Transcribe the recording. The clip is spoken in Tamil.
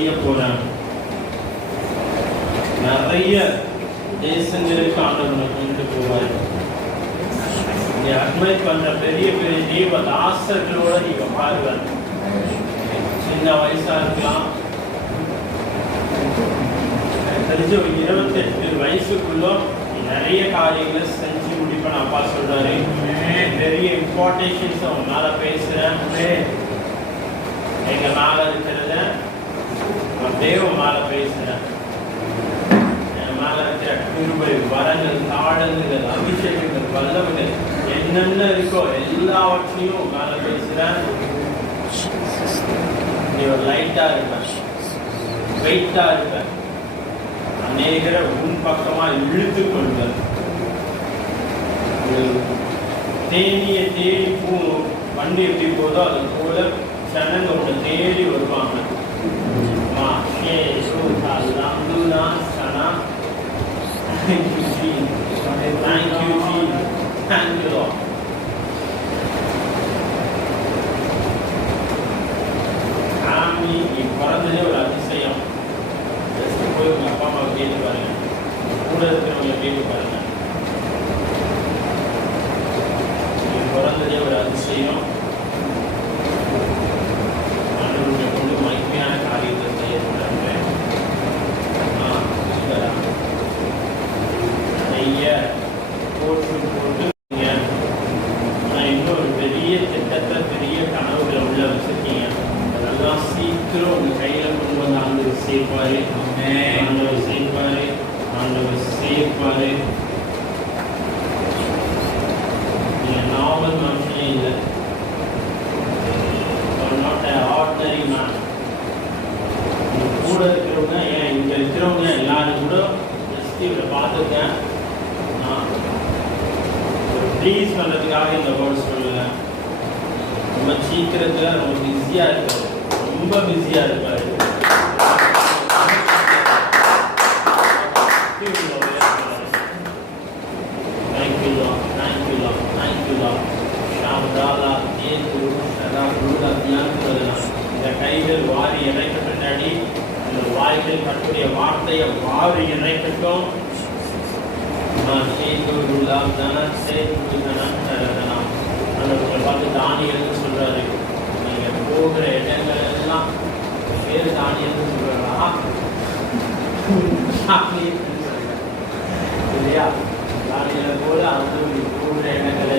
செய்ய போறேன். நிறைய தேசங்களுக்கு ஆண்டவனை கொண்டு போவார். நீ அட்மைட் பண்ற பெரிய பெரிய தெய்வ தாசர்களோட நீங்க பாருவார். சின்ன வயசா இருக்கலாம், தெரிஞ்ச ஒரு 28 வயசுக்குள்ள நிறைய காரியங்களை செஞ்சு முடிப்பேன் அப்பா சொல்றாரு. பெரிய இம்பார்ட்டேஷன்ஸ் அவங்க மேல பேசுறேன். எங்க மேல இருக்கிறத தேவ மேல பேசுறேன். என் மேல இருக்கிற கிருபை, வரங்கள், தாழங்கள், அபிஷேகங்கள், வல்லமைகள் என்னென்ன இருக்கோ எல்லாவற்றையும் மேல பேசுறேன். நீ ஒரு லைட்டா இருப்ப, வெயிட்டா இருப்ப, அநேகரை உன் பக்கமா இழுத்து கொள்வது. தேனிய தேடி பூ வண்டி எப்படி போதோ அது போல ஜனங்க உன்னை தேடி வருவாங்க. நீ பிறந்ததே ஒரு அதிசயம். போய் உங்க அப்பா அம்மாவை கேட்டு பாருங்க, கூட இருக்கிறவங்களை கேட்டு பாருங்க. நீ பிறந்ததே ஒரு அதிசயம். ஆண்டவரை கொண்டு மகிமையான காரியத்தை செய்யப்படுறாங்க. நிறைய போட்டு இன்னொரு பெரிய திட்டத்தை, பெரிய கனவுகளை உள்ள வச்சிருக்கீங்க. அதெல்லாம் சீக்கிரம் உங்க கையில கொண்டு வந்து ஆண்டவர் சேர்ப்பாரு. ஆண்டவர் சேர்ப்பாரு, ஆண்டவர் சேர்ப்பாரு. நீங்க நார்மல் மனுஷனே இல்லை, நாட் ஆர்டினரி மேன். கூட இருக்கிறவங்க, ஏன் இங்க இருக்கிறவங்க எல்லாரும் கூட ஜஸ்ட் இவரை பார்த்துருக்கேன். ப்ளீஸ் பண்ணுறதுக்காக இந்த வேர்ட் சொல்லலை. ரொம்ப சீக்கிரத்தில் ரொம்ப பிஸியாக இருப்பார், ரொம்ப பிஸியாக இருப்பார். இந்த கைகள் வாரி இறைக்க பின்னாடி இந்த வாய்கள் கட்டுடைய வார்த்தையை வாரி இறைக்கட்டும். பார்த்து தானியல்னு சொல்றாரு. நீங்க போகிற இடங்கள் எல்லாம் பேரு தானியல்னு சொல்றாரா இல்லையா? தானியலை போல அந்த போகிற இடங்கள்